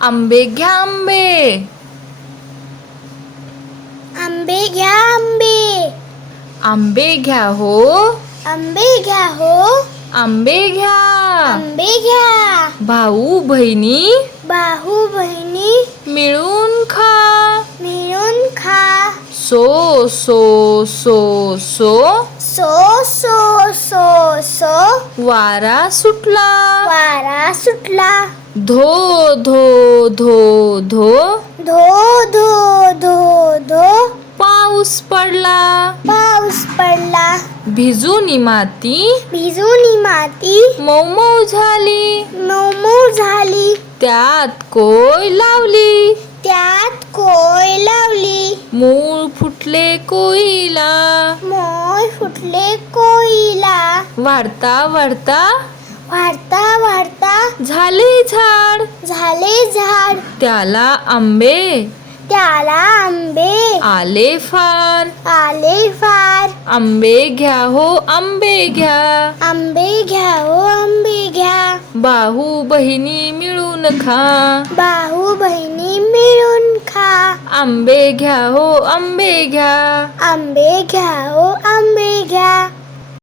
आंबे घ्या आंबे. आंबे घ्या आंबे. आंबे घ्या हो. आंबे घ्या हो. आंबे घ्या. आंबे घ्या. भाऊ बहिणी भाऊ बहिणी मिळून खा. मिळून खा. So so so so so so so so वारा सुटला. वारा सुटला. धो धो धो धो धो धो धो धो पाऊस पडला. पाऊस पडला. भिजून माती भिजून माती मऊ मऊ झाली. मऊ मऊ झाली. त्यात कोय लावली. त्यात कोय लावली. मूळ फुटले कोईला. मोय फुटले कोईला. वाढता वाढता वाढता वाढता झाले झाड. झाले झाड. त्याला आंबे त्याला आंबे आले फार. आले फार. आंबे घ्या हो आंबे घ्या. आंबे घ्या हो आंबे घ्या. भाऊ बहिणी मिळून खा. भाऊ बहिणी मिळून खा. आंबे घ्या हो आंबे घ्या. आंबे घ्या हो आंबे घ्या.